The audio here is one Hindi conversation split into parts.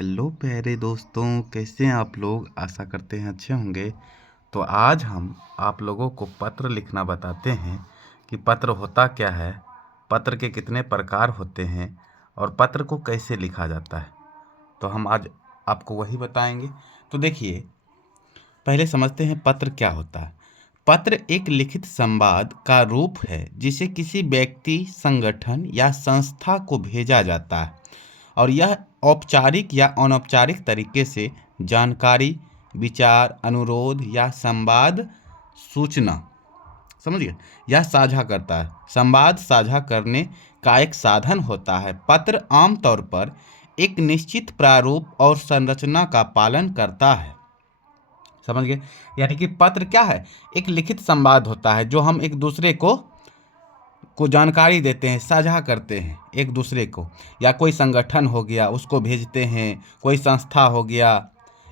हेलो प्यारे दोस्तों, कैसे हैं आप लोग। आशा करते हैं अच्छे होंगे। तो आज हम आप लोगों को पत्र लिखना बताते हैं कि पत्र होता क्या है, पत्र के कितने प्रकार होते हैं और पत्र को कैसे लिखा जाता है। तो हम आज आपको वही बताएंगे। तो देखिए, पहले समझते हैं पत्र क्या होता है। पत्र एक लिखित संवाद का रूप है जिसे किसी व्यक्ति, संगठन या संस्था को भेजा जाता है और यह औपचारिक या अनौपचारिक तरीके से जानकारी, विचार, अनुरोध या संवाद, सूचना, समझिए, यह साझा करता है। संवाद साझा करने का एक साधन होता है। पत्र आमतौर पर एक निश्चित प्रारूप और संरचना का पालन करता है। समझ गए। यानी कि पत्र क्या है, एक लिखित संवाद होता है जो हम एक दूसरे को जानकारी देते हैं, साझा करते हैं एक दूसरे को, या कोई संगठन हो गया उसको भेजते हैं, कोई संस्था हो गया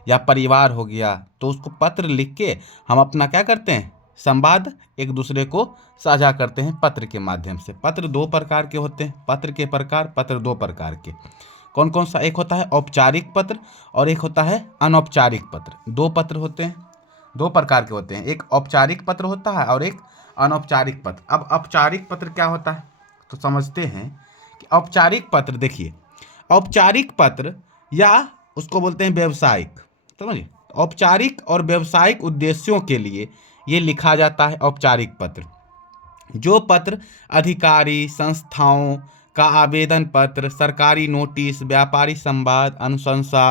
या परिवार हो गया, तो उसको पत्र लिख के हम अपना क्या करते हैं, संवाद एक दूसरे को साझा करते हैं पत्र के माध्यम से। पत्र दो प्रकार के होते हैं। पत्र के प्रकार, पत्र दो प्रकार के कौन कौन सा, एक होता है औपचारिक पत्र और एक होता है अनौपचारिक पत्र। दो पत्र होते हैं, दो प्रकार के होते हैं। एक औपचारिक पत्र होता है और एक अनौपचारिक पत्र। अब औपचारिक पत्र क्या होता है तो समझते हैं कि औपचारिक पत्र, देखिए, औपचारिक पत्र या उसको बोलते हैं व्यावसायिक, समझिए। औपचारिक और व्यावसायिक उद्देश्यों के लिए ये लिखा जाता है औपचारिक पत्र। जो पत्र अधिकारी, संस्थाओं का आवेदन पत्र, सरकारी नोटिस, व्यापारी संवाद, अनुशंसा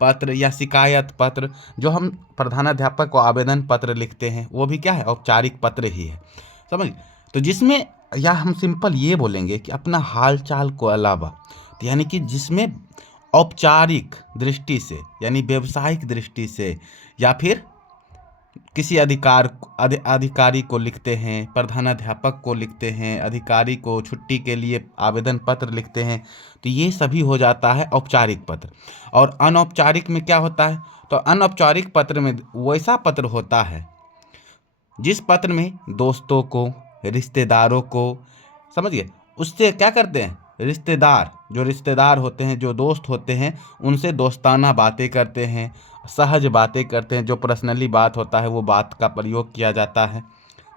पत्र या शिकायत पत्र, जो हम प्रधानाध्यापक को आवेदन पत्र लिखते हैं, वो भी क्या है, औपचारिक पत्र ही है, समझ। तो जिसमें, या हम सिंपल ये बोलेंगे कि अपना हाल चाल को अलावा, तो यानी कि जिसमें औपचारिक दृष्टि से यानी व्यावसायिक दृष्टि से या फिर किसी अधिकारी को लिखते हैं, प्रधानाध्यापक को लिखते हैं, अधिकारी को छुट्टी के लिए आवेदन पत्र लिखते हैं, तो ये सभी हो जाता है औपचारिक पत्र। और अनौपचारिक में क्या होता है, तो अनौपचारिक पत्र में वैसा पत्र होता है जिस पत्र में दोस्तों को, रिश्तेदारों को, समझिए, उससे क्या करते हैं, रिश्तेदार, जो रिश्तेदार होते हैं, जो दोस्त होते हैं, उनसे दोस्ताना बातें करते हैं, सहज बातें करते हैं, जो पर्सनली बात होता है वो बात का प्रयोग किया जाता है,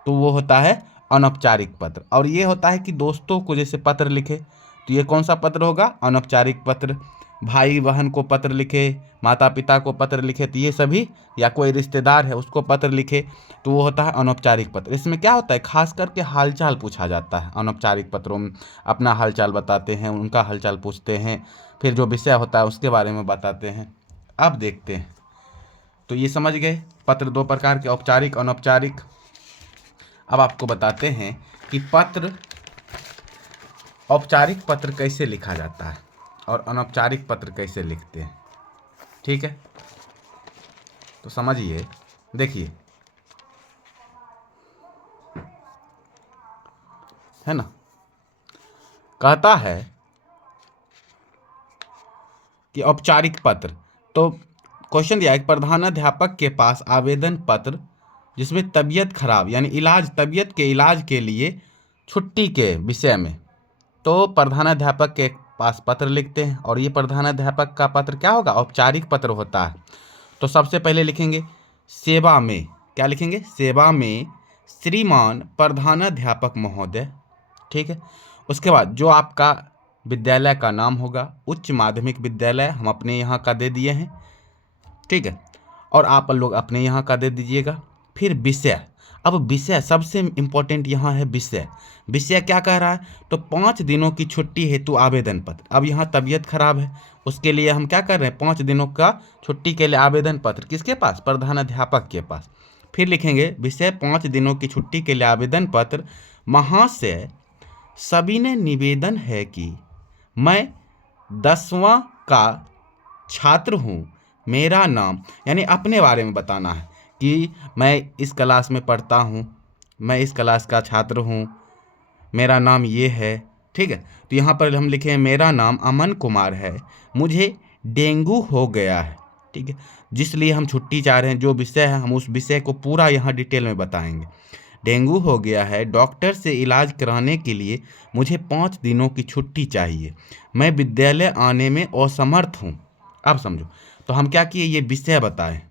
तो वो होता है अनौपचारिक पत्र। और ये होता है कि दोस्तों को जैसे पत्र लिखे, तो ये कौन सा पत्र होगा, अनौपचारिक पत्र। भाई बहन को पत्र लिखे, माता पिता को पत्र लिखे, तो ये सभी, या कोई रिश्तेदार है उसको पत्र लिखे, तो वो होता है अनौपचारिक पत्र। इसमें क्या होता है, खास करके हालचाल पूछा जाता है। अनौपचारिक पत्रों में अपना हालचाल बताते हैं, उनका हालचाल पूछते हैं, फिर जो विषय होता है उसके बारे में बताते हैं। अब देखते हैं, तो ये समझ गए पत्र दो प्रकार के, औपचारिक, अनौपचारिक। अब आपको बताते हैं कि पत्र, औपचारिक पत्र कैसे लिखा जाता है और अनौपचारिक पत्र कैसे लिखते हैं, ठीक है। तो समझिए, देखिए, है ना, कहता है कि औपचारिक पत्र, तो क्वेश्चन दिया है, प्रधानाध्यापक के पास आवेदन पत्र जिसमें तबीयत खराब यानी इलाज, तबीयत के इलाज के लिए छुट्टी के विषय में, तो प्रधानाध्यापक के पास पत्र लिखते हैं और ये प्रधानाध्यापक का पत्र क्या होगा, औपचारिक पत्र होता है। तो सबसे पहले लिखेंगे सेवा में, क्या लिखेंगे, सेवा में श्रीमान प्रधानाध्यापक महोदय, ठीक है। उसके बाद जो आपका विद्यालय का नाम होगा, उच्च माध्यमिक विद्यालय हम अपने यहाँ का दे दिए हैं, ठीक है, और आप लोग अपने यहाँ का दे दीजिएगा। फिर विषय, अब विषय सबसे इम्पोर्टेंट यहाँ है विषय। विषय क्या कह रहा है, तो 5 दिनों की छुट्टी हेतु आवेदन पत्र। अब यहाँ तबीयत खराब है, उसके लिए हम क्या कर रहे हैं, 5 दिनों का छुट्टी के लिए आवेदन पत्र किसके पास, प्रधानाध्यापक के पास। फिर लिखेंगे विषय 5 दिनों की छुट्टी के लिए आवेदन पत्र। महाशय, सविनय निवेदन है कि मैं 10वां का छात्र हूँ, मेरा नाम, यानी अपने बारे में बताना है कि मैं इस क्लास में पढ़ता हूँ, मैं इस क्लास का छात्र हूँ, मेरा नाम ये है, ठीक है। तो यहाँ पर हम लिखें मेरा नाम अमन कुमार है, मुझे डेंगू हो गया है, ठीक है, जिसलिए हम छुट्टी चाह रहे हैं। जो विषय है हम उस विषय को पूरा यहाँ डिटेल में बताएंगे। डेंगू हो गया है, डॉक्टर से इलाज कराने के लिए मुझे 5 दिनों की छुट्टी चाहिए, मैं विद्यालय आने में असमर्थ हूँ, अब समझो, तो हम क्या किए, ये विषय बताए,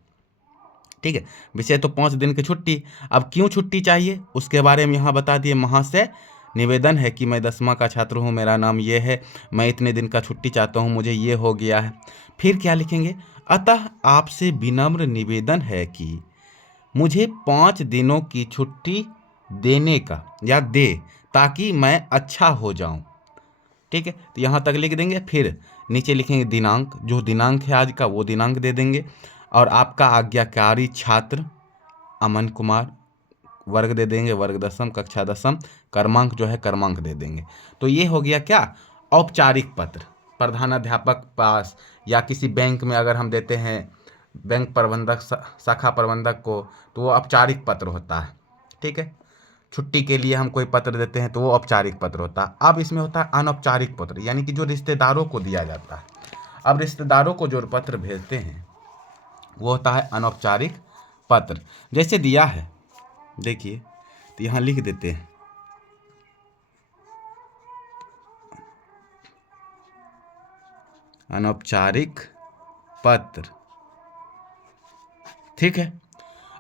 ठीक है। विषय तो 5 दिन की छुट्टी। अब क्यों छुट्टी चाहिए उसके बारे में यहाँ बता दिए। महाशय, निवेदन है कि मैं 10वां का छात्र हूँ, मेरा नाम ये है, मैं इतने दिन का छुट्टी चाहता हूँ, मुझे ये हो गया है। फिर क्या लिखेंगे, अतः आपसे विनम्र निवेदन है कि मुझे 5 दिनों की छुट्टी देने का या दे, ताकि मैं अच्छा हो जाऊं। ठीक है, तो यहाँ तक लिख देंगे। फिर नीचे लिखेंगे दिनांक, जो दिनांक है आज का वो दिनांक दे देंगे। और आपका आज्ञाकारी छात्र अमन कुमार, वर्ग दे देंगे, वर्ग दसम, कक्षा दसम, क्रमांक जो है क्रमांक दे देंगे। तो ये हो गया क्या, औपचारिक पत्र। प्रधानाध्यापक पास या किसी बैंक में अगर हम देते हैं बैंक प्रबंधक, शाखा प्रबंधक को, तो वो औपचारिक पत्र होता है। ठीक है, छुट्टी के लिए हम कोई पत्र देते हैं तो वो औपचारिक पत्र होता है। अब इसमें होता है अनौपचारिक पत्र, यानी कि जो रिश्तेदारों को दिया जाता है। अब रिश्तेदारों को जो पत्र भेजते हैं वो होता है अनौपचारिक पत्र। जैसे दिया है, देखिए, तो यहाँ लिख देते हैं अनौपचारिक पत्र। ठीक है,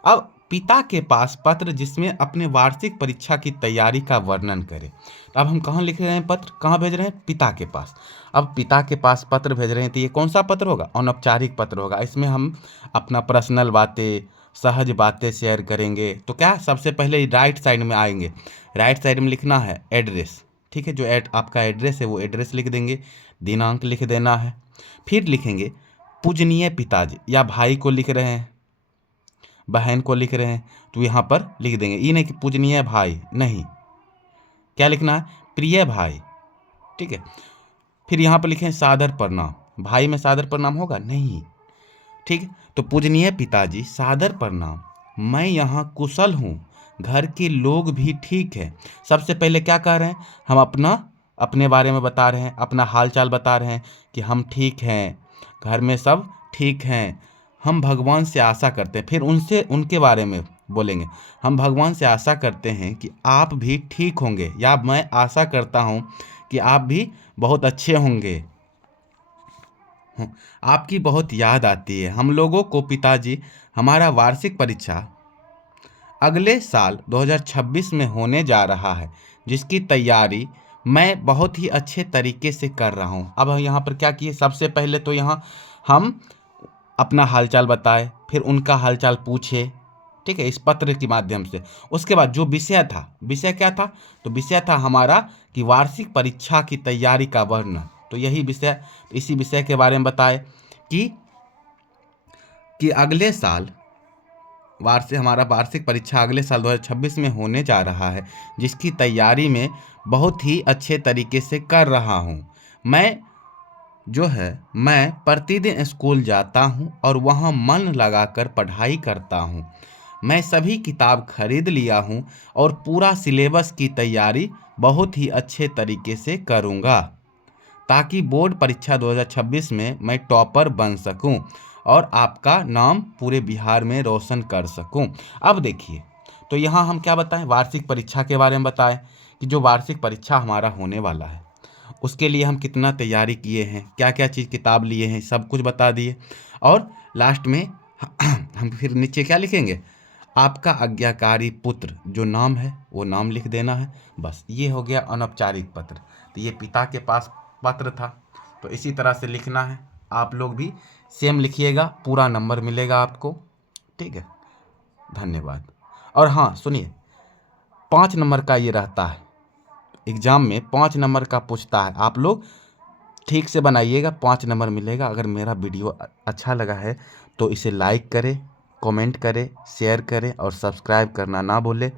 अब पिता के पास पत्र जिसमें अपने वार्षिक परीक्षा की तैयारी का वर्णन करें। अब हम कहाँ लिख रहे हैं पत्र, कहाँ भेज रहे हैं, पिता के पास। अब पिता के पास पत्र भेज रहे हैं तो ये कौन सा पत्र होगा, अनौपचारिक पत्र होगा। इसमें हम अपना पर्सनल बातें, सहज बातें शेयर करेंगे। तो क्या, सबसे पहले राइट साइड में आएंगे, राइट साइड में लिखना है एड्रेस। ठीक है, जो आपका एड्रेस है वो एड्रेस लिख देंगे, दिनांक लिख देना है। फिर लिखेंगे पूजनीय पिताजी, या भाई को लिख रहे हैं, बहन को लिख रहे हैं, तो यहाँ पर लिख देंगे। ये नहीं कि पूजनीय भाई, नहीं, क्या लिखना है, प्रिय भाई। ठीक है, फिर यहाँ पर लिखें सादर प्रणाम, भाई में सादर प्रणाम होगा नहीं। ठीक है, तो पूजनीय पिताजी सादर प्रणाम, मैं यहाँ कुशल हूँ, घर के लोग भी ठीक है। सबसे पहले क्या कह रहे हैं, हम अपने बारे में बता रहे हैं, अपना हाल चाल बता रहे हैं कि हम ठीक हैं, घर में सब ठीक हैं, हम भगवान से आशा करते हैं। फिर उनके बारे में बोलेंगे, हम भगवान से आशा करते हैं कि आप भी ठीक होंगे, या मैं आशा करता हूँ कि आप भी बहुत अच्छे होंगे, आपकी बहुत याद आती है हम लोगों को पिताजी। हमारा वार्षिक परीक्षा अगले साल 2026 में होने जा रहा है, जिसकी तैयारी मैं बहुत ही अच्छे तरीके से कर रहा हूँ। अब यहाँ पर क्या किए, सबसे पहले तो यहाँ हम अपना हालचाल बताए, फिर उनका हालचाल पूछे। ठीक है, इस पत्र के माध्यम से। उसके बाद जो विषय था, विषय क्या था, तो विषय था हमारा कि वार्षिक परीक्षा की तैयारी का वर्णन। तो यही विषय, इसी विषय के बारे में बताए कि अगले साल हमारा वार्षिक परीक्षा अगले साल 2026 में होने जा रहा है, जिसकी तैयारी में बहुत ही अच्छे तरीके से कर रहा हूँ। मैं प्रतिदिन स्कूल जाता हूँ और वहाँ मन लगाकर पढ़ाई करता हूँ। मैं सभी किताब खरीद लिया हूँ और पूरा सिलेबस की तैयारी बहुत ही अच्छे तरीके से करूँगा, ताकि बोर्ड परीक्षा 2026 में मैं टॉपर बन सकूं और आपका नाम पूरे बिहार में रोशन कर सकूं। अब देखिए, तो यहाँ हम क्या बताएं, वार्षिक परीक्षा के बारे में बताएं कि जो वार्षिक परीक्षा हमारा होने वाला है उसके लिए हम कितना तैयारी किए हैं, क्या क्या चीज़ किताब लिए हैं, सब कुछ बता दिए। और लास्ट में हम फिर नीचे क्या लिखेंगे, आपका आज्ञाकारी पुत्र, जो नाम है वो नाम लिख देना है। बस, ये हो गया अनौपचारिक पत्र। तो ये पिता के पास पत्र था, तो इसी तरह से लिखना है। आप लोग भी सेम लिखिएगा, पूरा नंबर मिलेगा आपको। ठीक है, धन्यवाद। और हाँ सुनिए, 5 नंबर का ये रहता है एग्ज़ाम में, 5 नंबर का पूछता है। आप लोग ठीक से बनाइएगा, 5 नंबर मिलेगा। अगर मेरा वीडियो अच्छा लगा है तो इसे लाइक करें, कमेंट करें, शेयर करें और सब्सक्राइब करना ना भूलें।